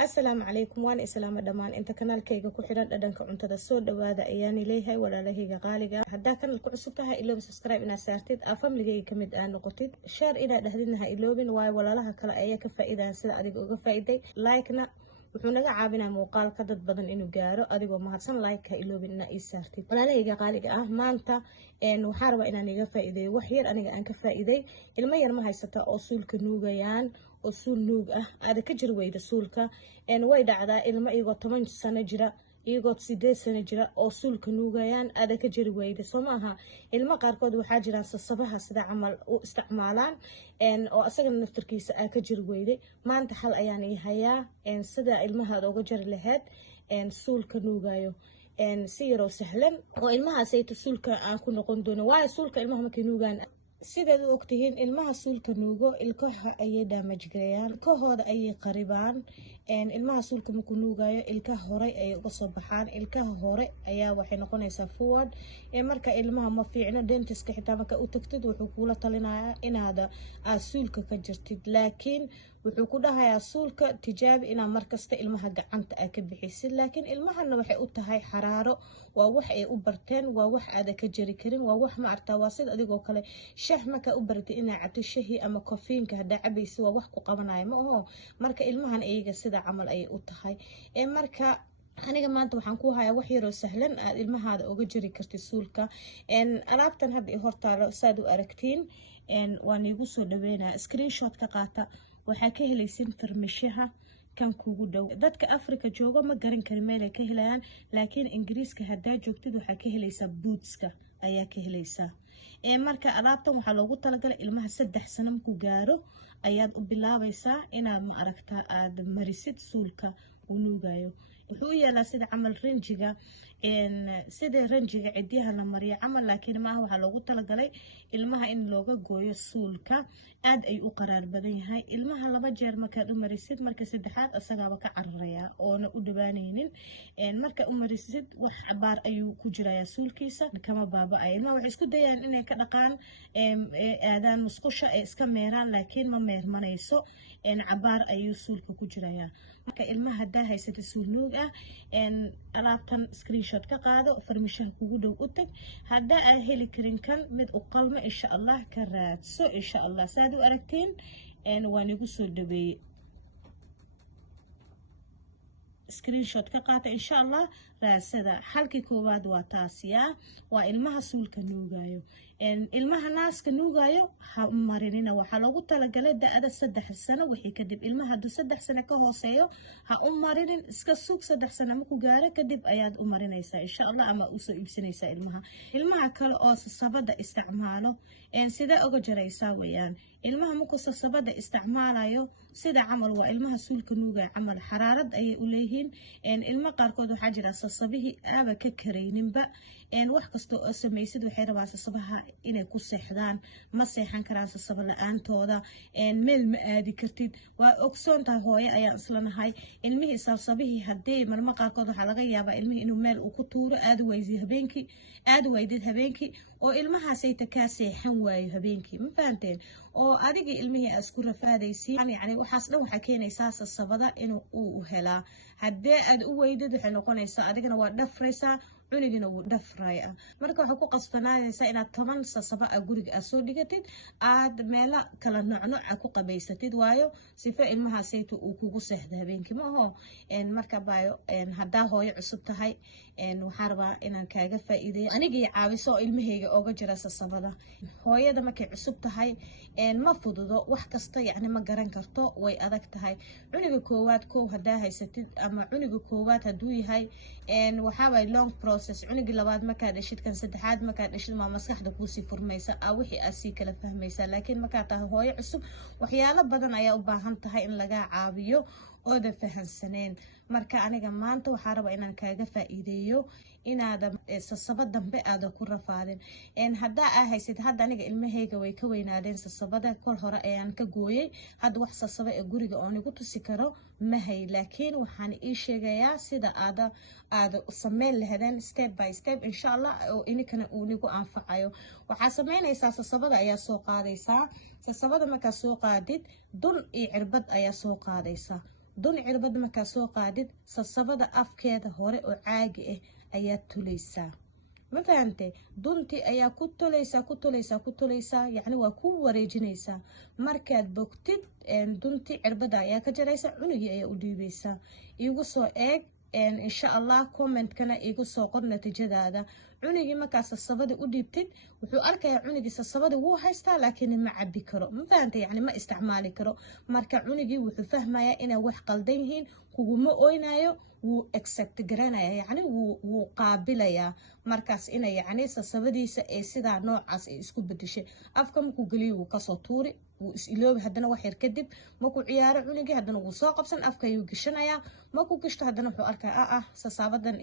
السلام عليكم وانا اسلام دمان انت kanaalkayga ku xiran dhadhanka cuntada soo dhawaada ayaan leeyahay walaalahayga qaaliga hadaa kanaalku cusub tahay iloobi subscribe ina saartid familygayga kamid ah noqotid share ina dhahdinaha iloobin way walaalaha kale ayaa ka faa'iidaan sida adiga uga faa'iiday like-na wuxuu naga caawinaa muuqaalka dad badan inuu gaaro adigoo mahadsan like-ka iloobin ina ii saartid walaalahayga qaaliga ah maanta waxaan rabaa inaan iga faa'iideeyo wax yar aniga aan ka faa'iiday ilmo yar ma haysato oo suulka nuugayaan oo suul nuug ah aad ka jir weyda suulka way dhacdaa ilmo iyagoo 10 sano jira iyagoo 8 sano jira oo suulka nuugayaan aad ka jir weyda soo maaha ilmo qaarkood waxaa jira sasabaha sida camal u isticmaalaan oo asaga naftirkiisa aad ka jir weyday maanta xal ayaan ii hayaa sida ilmahaada uga jari lahayd suulka nuugayo si yar oo sahlan oo ilmahaas ay suulka aan ku noqon doono waayo suulka ilmaha markay nuugaan sidaad u ogtihiin ilmaha suulka nuugo ilkaha ayay damage gareeyaan ilkahooda ayay qaribaan ilmaha suulka markuu nuugayo ilkaha hore ayay uga soo baxaan ilkaha hore ayaa waxay noqonaysaa forward marka ilmaha ma fiicno dentist xitaa marka u tagtid wuxuu kula talinayaa inaad suulka ka jirtid laakiin wuxuu ku dhahayaa suulka tijaabi ina markasta ilmaha gacanta ka bixisid laakiin ilmahana waxay u tahay xaraaro waa wax ay u barteen waa wax aad ka jari karin waa wax ma artaa waa sida adigoo kale shaah marka u baratay ina cabto shahi ama koofiinka hada cabaysi waa wax ku qabanayo ma oo marka ilmahan ayaga sida camal ay u tahay marka aniga maanta waxaan ku hayaa wax yar oo sahlan aad ilmahaada uga jari kartid suulka alaabtan hadda hortaalo saad u aragtiin waan igu soo dhaweynaa screenshot ka qaata waxaa ka helaysin farmashaha kan kugu dhow dadka Afrika jooga ma garan karin meel ay ka helayaan laakiin Ingiriiska hadaa joogtid waxaa ka helaysaa bootska ayaa ka helaysaa marka alaabtan waxaa loogu talagalay ilmaha 3 sano markuu gaaro ayaad u bilaabaysaa inaad ma aragtaa aad marisid suulka uu nuugayo wuxuu yeelaa sida camal ranjiga sida ranjiga cidiyaha la mariyo camal laakiin maaha waxa loogu talagalay ilmaha in looga gooyo suulka aad ay u qaraar badan yahay ilmaha 2 jeer markaad u marisid marka saddexaad asagaaba ka cararaya oo u dhawaanaynin marka u marisid wax cabaar ayuu ku jirayaa suulkiisa kama baaba'ay ilmaha waxay isku dayaan inay ka dhaqaan aadaan musqusha ay iska meeraan laakiin ma meermanayso cabaar ayuu suulka ku jirayaa marka ilmaha hadaa haysatid suul nuug ah alaabtan screenshot ka qaado farmashaha kugu dhow u tag hadaa aad heli karin kan mid u qalmo insha Allah ka raadso insha Allah saad u aragtiin waan igu soo dhaweeyay screenshot ka qaata insha Allah raasada halkii koowaad waa taasiya waa ilmaha suulka nuugayo ilmaha naaska nuugayo ha marinina waxa loogu talagalay da'ada 3 sano wixii kadib ilmaha 3 sano ka hooseeyo ha u marinin iska suug 3 sano markuu gaaro kadib ayaad u marinaysaa insha Allah ama u soo iibsanaysaa ilmaha kale oo sabada isticmaalo sida uga jaraysaa weeyaan ilmaha markuu sabada isticmaalayo sida camal waa ilmaha suulka nuugay camal xaraarad ay u leeyihiin ilma qaarkood waxa jira sababihii aaba ka kareyninba wax kasto oo sameeysid waxay rabaa sababaha inay ku seexdaan ma seexan karaan sabab la'aantooda meel ma aadi kartid waa ogsoonta hooyo ayaa islanahay ilmihii sababihii hadii marma qaarkood waxa laga yaabaa ilmihii inuu meel uu ku tuuro aad weydid habeenkii oo ilmahaas ay ka seexan waayo habeenkii ma fahanteen oo adiga ilmihii isku rafaadaysi yani waxaas dhan waxa keenaysaa sabada inuu uu helaa hadii aad u weydid waxay noqonaysaa adigana waa dhafraysaa cunigina wuu dhafraya marka waxa ku qasbanaanaysa inaad 10 sasaba guriga soo dhigatid aad meela kala nooc ku qabaysatid waayo sifa ilmaha saytu uu kugu seexdo habeenkii ma aho marka baayo hadaa hooyo cusub tahay waxaan rabaa inaan kaaga faa'iideeyo anigii caawiso ilmahayga ooga jira sasabada hooyada markay cusub tahay ma fududo wax kasta yani ma garan karto way adag tahay cuniga koowaad hadaa haysatid ama cuniga koowaad haduu yahay waxa way long process cunigi labaad marka dhashid kan saddexaad marka dhashid ma maskaxda ku sii furmaysa wixii aad si kala fahmaysa laakiin marka tahay hooyo cusub waxyaalo badan ayaa u baahan tahay in laga caawiyo oo da fahansaneen marka aniga maanta waxaan rabaa inaan kaaga faa'iideeyo inaad sasaba dambe aad ku rafaadin hadaa aad haysid hadda aniga ilmahayga way ka weynaadeen sasabada kol hore ayaan ka gooyay hadda wax sasaba ee guriga oo nigu tusi karo ma hay laakiin waxaan ii sheegayaa sida aad sameyn lahaydeen step by step insha Allah oo inikana uu nigu anfacayo waxa sameynaysaa sasabada ayaa soo qaadaysaa sasabada marka soo qaadid dun iyo cirbad ayaa soo qaadaysaa dun cirbada markaa soo qaadid sasabada afkeeda hore oo caagi ah ayaad tulaysaa ma fahantay duntii ayaa ku tulaysaa yacni waa ku wareejinaysaa markaad bogtid duntii cirbada ayaa ka jaraysa cunugii ayaa u dhiibaysaa igu soo eeg insha Allah comment-kana igu soo qor natiijadaada cunugii markaas sasabada u dhiibtid wuxuu arkayaa cunugii sasabada wuu haystaa laakiin ma cabi karo ma fahantay yacni ma isticmaali karo marka cunugii wuxuu fahmayaa inay wax qaldan yihiin kuguma oynayo wuu accept garanaya yacni wuu qaabilayaa markaas inay yacni sasabadiisa ee sidaa noocaas ay isku bedeshay afka markuu geliyo wuu kasoo tuuri wuu is iloobi haddana wax yar kadib markuu ciyaaro cunugii haddana wuu soo qabsan afka ayuu gashanayaa markuu gashto haddana wuxuu arkaa sasaabadan